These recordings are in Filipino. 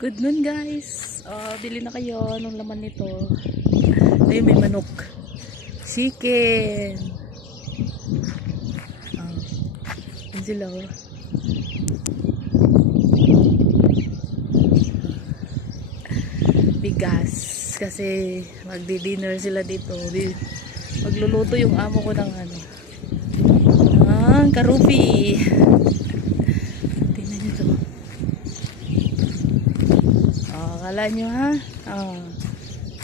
Good noon guys. Bili na kayo nung laman nito. Ayun, may manok. Chicken. Yun sila oh. Bigas. Kasi magdi-dinner sila dito. Magluluto yung amo ko ng ano. Karupi. Tingnan nyo to. Akala nyo ha?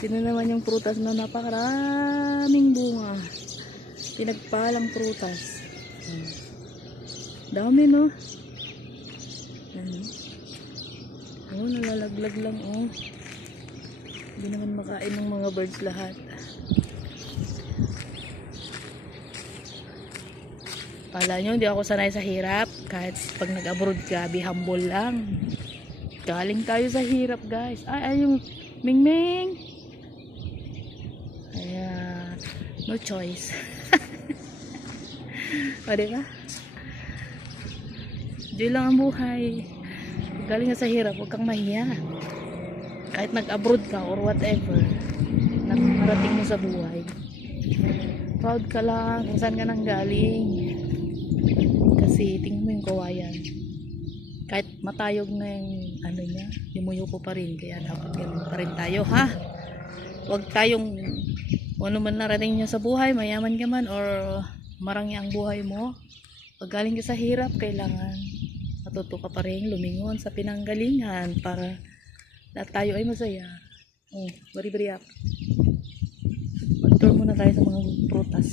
Sino naman yung prutas na napakaraming bunga. Pinagpalang prutas. Dami no? Nalalaglag lang oh. Hindi naman makain ng mga birds lahat. Kala nyo, hindi ako sanay sa hirap. Kahit pag nag-abroad ka, be humble lang. Galing tayo sa hirap, guys. Ay, yung Mingming. Ayan. No choice. O, diba? Diyo lang ang buhay. Galing ka sa hirap, huwag kang mahiya. Kahit nag-abroad ka or whatever, nakarating mo sa buhay. Proud ka lang kung saan ka nang galing. Kasi tingnan mo yung kawayan. Kahit matayog na yung ano niya, yumuyo ko pa rin. Kaya dapat ganun pa rin tayo, ha? Huwag tayong ano man narating niya sa buhay, mayaman ka man or marangya ang buhay mo. Pag galing ka sa hirap, kailangan matuto ka pa rin lumingon sa pinanggalingan para lahat tayo ay masaya. Bari-bari up. Mag-tour muna tayo sa mga prutas.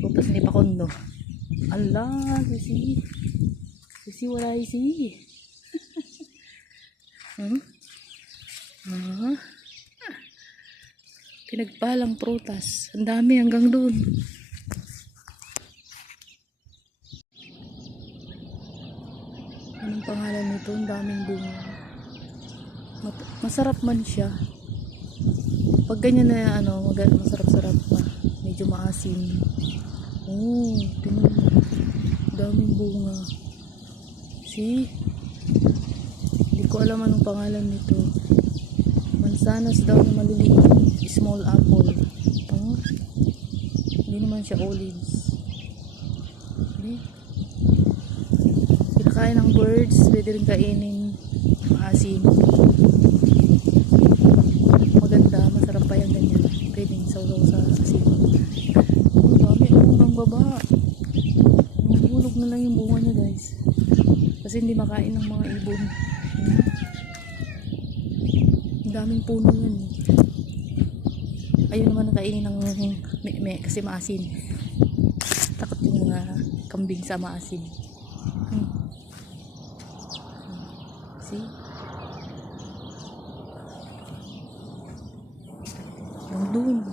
Prutas ni Pakondo. Allah, sisi wala isi. Pinagpalang prutas. Ang dami hanggang doon. Anong pangalan nito? Ang daming bunga. Masarap man siya. Pag ganyan na ano, masarap-sarap pa. Medyo maasim. Tingnan mo. Daming bunga. See? Hindi ko alam anong pangalan nito. Mansanas daw na maliliit. Small apple. Hindi naman siya olives. Pinakain ng birds. Pwede rin kainin. Maasim. Maganda. Masarap pa yung ganyan. Pwede sausaw sa asin. Dami ang baba. Mahulog na lang yung bunga niya guys. Kasi hindi makain ng mga ibon. Ang daming puno yun. Ayun naman nakainin ng me kasi maasin. Takot yung mga kambing sa maasin. See? Nandun.